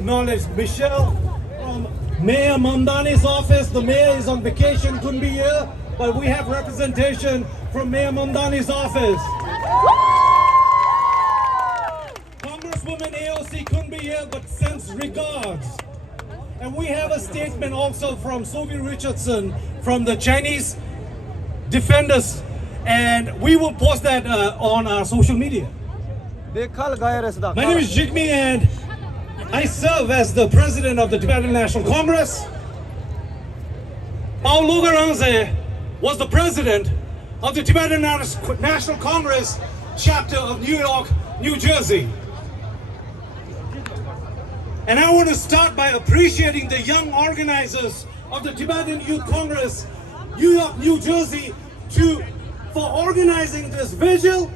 Acknowledge Michelle from Mayor Mamdani's office. The mayor is on vacation, couldn't be here, but we have representation from Mayor Mamdani's office. Congresswoman AOC couldn't be here, but sends regards. And we have a statement also from Sophie Richardson from the Chinese defenders, and we will post that on our social media. My name is Jigme, and I serve as the president of the Tibetan National Congress. Paul Logarangze was the president of the Tibetan National Congress chapter of New York, New Jersey. And I want to start by appreciating the young organizers of the Tibetan Youth Congress, New York, New Jersey, for organizing this vigil,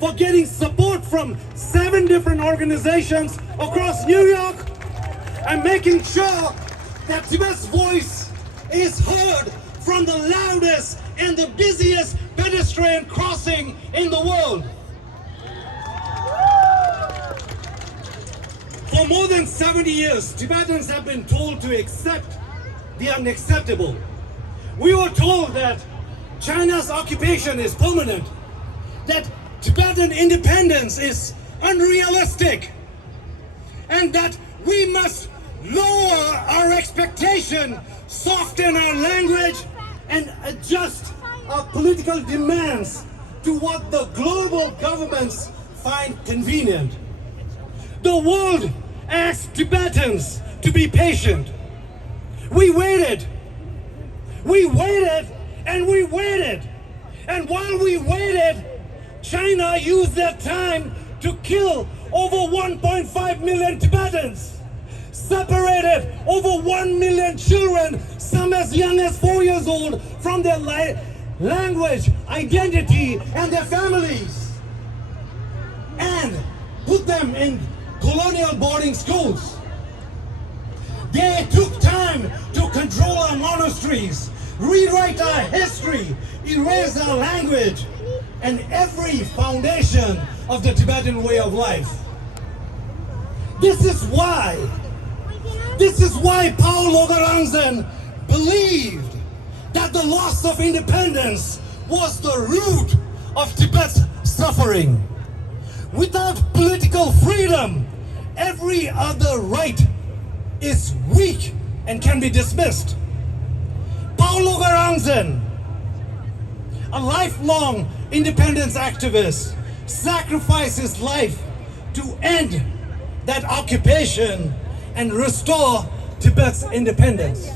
for getting support from 7 different organizations across New York, and making sure that Tibet's voice is heard from the loudest and the busiest pedestrian crossing in the world. For more than 70 years, Tibetans have been told to accept the unacceptable. We were told that China's occupation is permanent, that Tibetan independence is unrealistic, and that we must lower our expectation, soften our language, and adjust our political demands to what the global governments find convenient. The world asked Tibetans to be patient. We waited, and we waited. And while we waited, China used that time to kill over 1.5 million Tibetans, separated over 1 million children, some as young as 4 years old, from their language, identity, and their families, and put them in colonial boarding schools. They took time to control our monasteries, rewrite our history, erase our language, and every foundation of the Tibetan way of life. This is why Paul Logarangzen believed that the loss of independence was the root of Tibet's suffering. Without political freedom, every other right is weak and can be dismissed. Paul Logarangzen, a lifelong independence activist, sacrificed his life to end that occupation and restore Tibet's independence.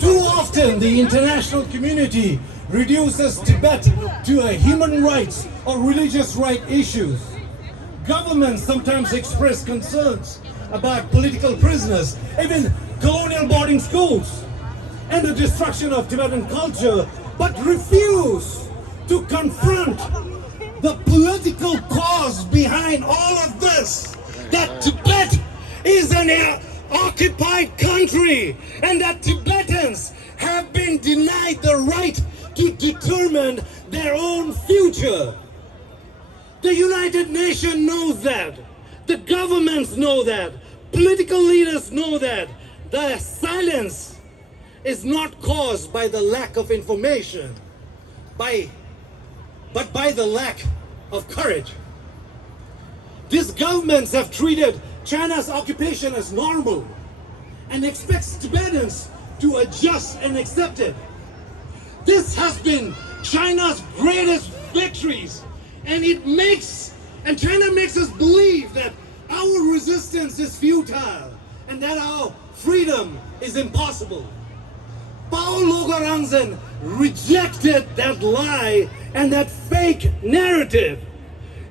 Too often, the international community reduces Tibet to a human rights or religious right issues. Governments sometimes express concerns about political prisoners, even colonial boarding schools, and the destruction of Tibetan culture, but refuse to confront the political cause behind all of this, that Tibet is an occupied country and that Tibetans have been denied the right to determine their own future. The United Nations knows that. The governments know that. Political leaders know that. The silence is not caused by the lack of information, but by the lack of courage. These governments have treated China's occupation as normal and expects Tibetans to adjust and accept it. This has been China's greatest victories, and China makes us believe that our resistance is futile and that our freedom is impossible. Paul Logarangzen rejected that lie and that fake narrative.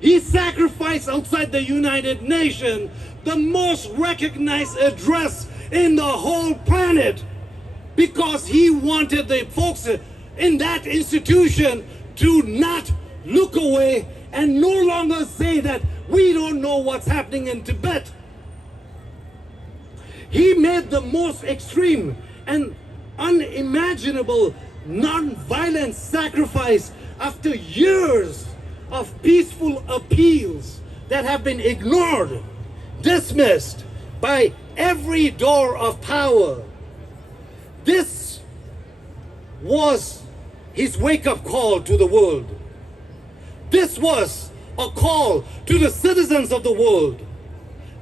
He sacrificed outside the United Nations the most recognized address in the whole planet because he wanted the folks in that institution to not look away and no longer say that we don't know what's happening in Tibet. He made the most extreme and unimaginable non-violent sacrifice after years of peaceful appeals that have been ignored. dismissed by every door of power. This was his wake-up call to the world. This was a call to the citizens of the world.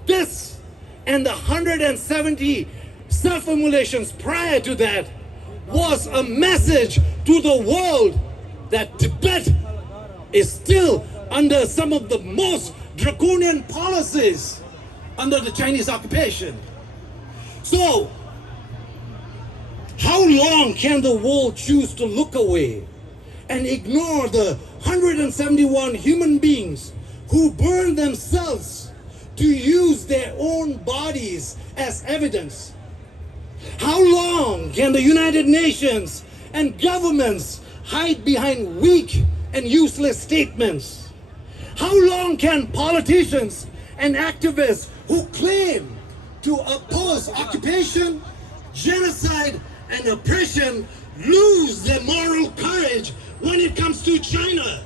This and the 170 self-immolations prior to that was a message to the world that Tibet is still under some of the most draconian policies under the Chinese occupation. So, how long can the world choose to look away and ignore the 171 human beings who burn themselves to use their own bodies as evidence? How long can the United Nations and governments hide behind weak and useless statements? How long can politicians and activists who claim to oppose occupation, genocide, and oppression lose their moral courage when it comes to China,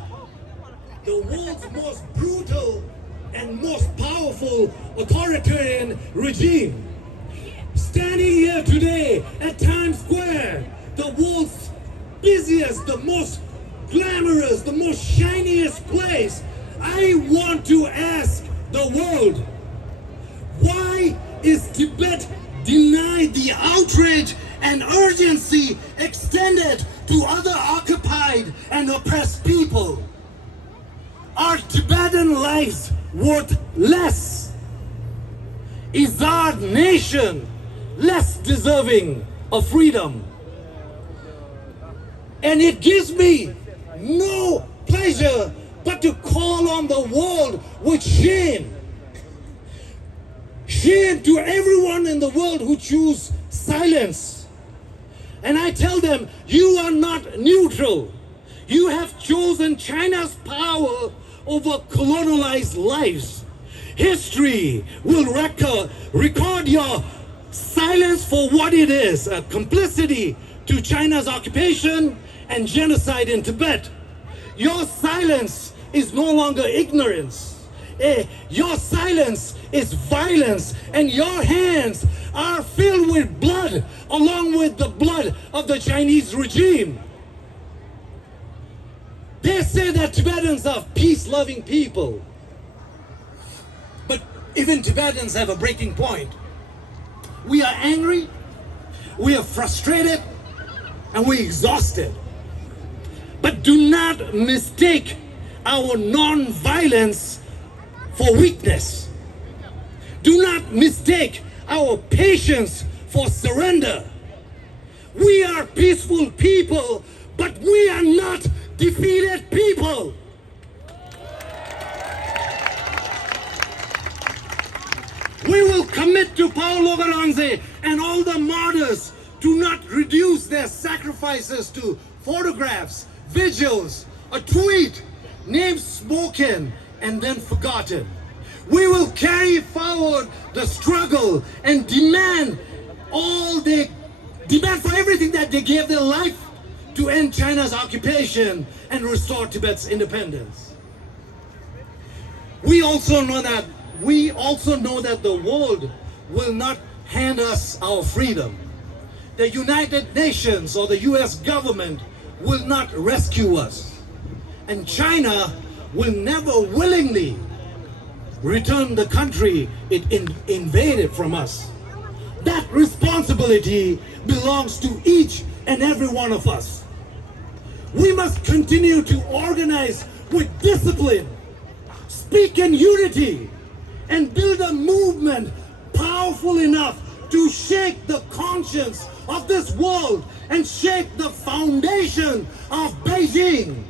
the world's most brutal and most powerful authoritarian regime? Standing here today at Times Square, the world's busiest, the most glamorous, the most shiniest place, I want to ask the world, why is Tibet denied the outrage and urgency extended to other occupied and oppressed people? Are Tibetan lives worth less? Is our nation less deserving of freedom? And it gives me no pleasure but to call on the world with shame. Shame to everyone in the world who choose silence. And I tell them, you are not neutral. You have chosen China's power over colonialized lives. History will record your silence for what it is, a complicity to China's occupation and genocide in Tibet. Your silence is no longer ignorance. Your silence is violence, and your hands are filled with blood, along with the blood of the Chinese regime. They say that Tibetans are peace-loving people. But even Tibetans have a breaking point. We are angry, we are frustrated, and we're exhausted. But do not mistake our non-violence for weakness. Do not mistake our patience for surrender. We are peaceful people, but we are not defeated people. We will commit to Paulo Garanze and all the martyrs to not reduce their sacrifices to photographs, vigils, a tweet, names spoken and then forgotten. We will carry forward the struggle and demand for everything that they gave their life to end China's occupation and restore Tibet's independence. We also know that the world will not hand us our freedom. The United Nations or the US government will not rescue us. And China will never willingly return the country it invaded from us. That responsibility belongs to each and every one of us. We must continue to organize with discipline, speak in unity, and build a movement powerful enough to shake the conscience of this world and shake the foundation of Beijing.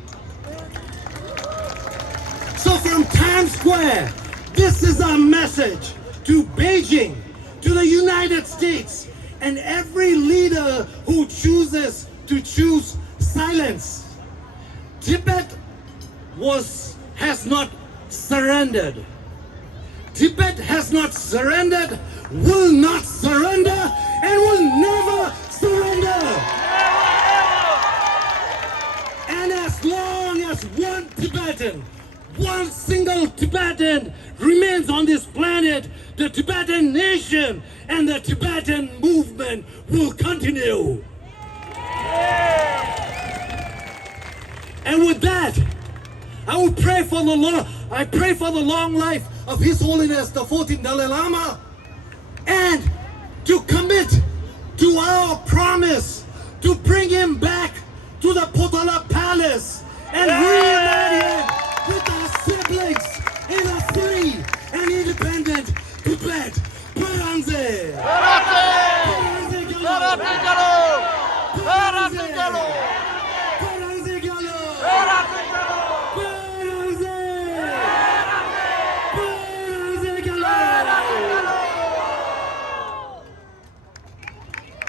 So from Times Square, this is our message to Beijing, to the United States, and every leader who chooses to choose silence. Tibet has not surrendered. Tibet has not surrendered, will not surrender, and will never surrender. And as long as one single Tibetan remains on this planet, the Tibetan nation and the Tibetan movement will continue. And with that, I will pray for the Lord. I pray for the long life of His Holiness the 14th Dalai Lama, and to commit to our promise to bring him back to the Potala Palace and